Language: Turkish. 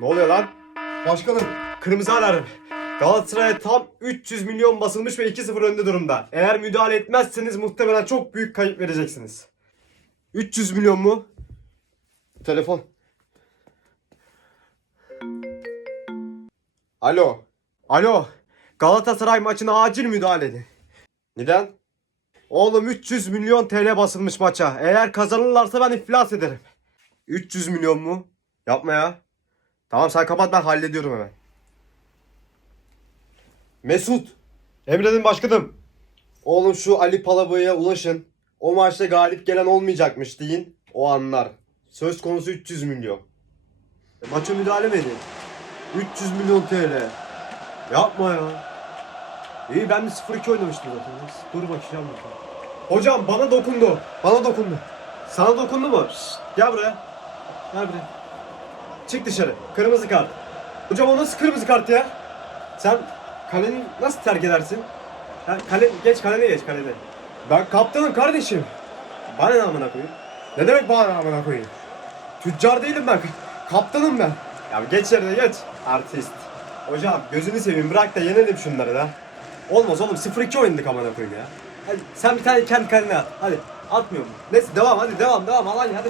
Ne oluyor lan? Başkanım. Kırmızı alarm. Galatasaray'a tam 300 milyon basılmış ve 2-0 önde durumda. Eğer müdahale etmezseniz muhtemelen çok büyük kayıp vereceksiniz. 300 milyon mu? Telefon. Alo. Alo. Galatasaray maçına acil müdahale edin. Neden? Oğlum 300 milyon TL basılmış maça. Eğer kazanırlarsa ben iflas ederim. 300 milyon mu? Yapma ya. Tamam sen kapat ben hallediyorum hemen. Mesut. Emredin başkanım. Oğlum şu Ali Palabıyık'a ulaşın. O maçta galip gelen olmayacakmış deyin. O anlar. Söz konusu 300 milyon. E, maça müdahale mi edin? 300 milyon TL. Yapma ya. İyi ben bir 0-2 oynamıştım zaten. Dur bakacağım bakalım. Hocam bana dokundu. Bana dokundu. Sana dokundu mu? Şşt, gel buraya. Gel buraya. Çık dışarı. Kırmızı kart. Hocam o nasıl kırmızı kart ya? Sen kaleni nasıl terk edersin? Ha, kale, geç kalene geç kalene. Ben kaptanım kardeşim. Bana ne amına koyayım? Ne demek bana ne amına koyayım? Tüccar değilim ben. Kaptanım ben. Ya geç yerine geç. Artist. Hocam gözünü seveyim bırak da yenelim şunları da. Olmaz oğlum 0-2 oynadık amına koyayım ya. Hadi sen bir tane kendi kalene at. Hadi atmıyor mu? Neyse devam hadi devam devam al hadi hadi.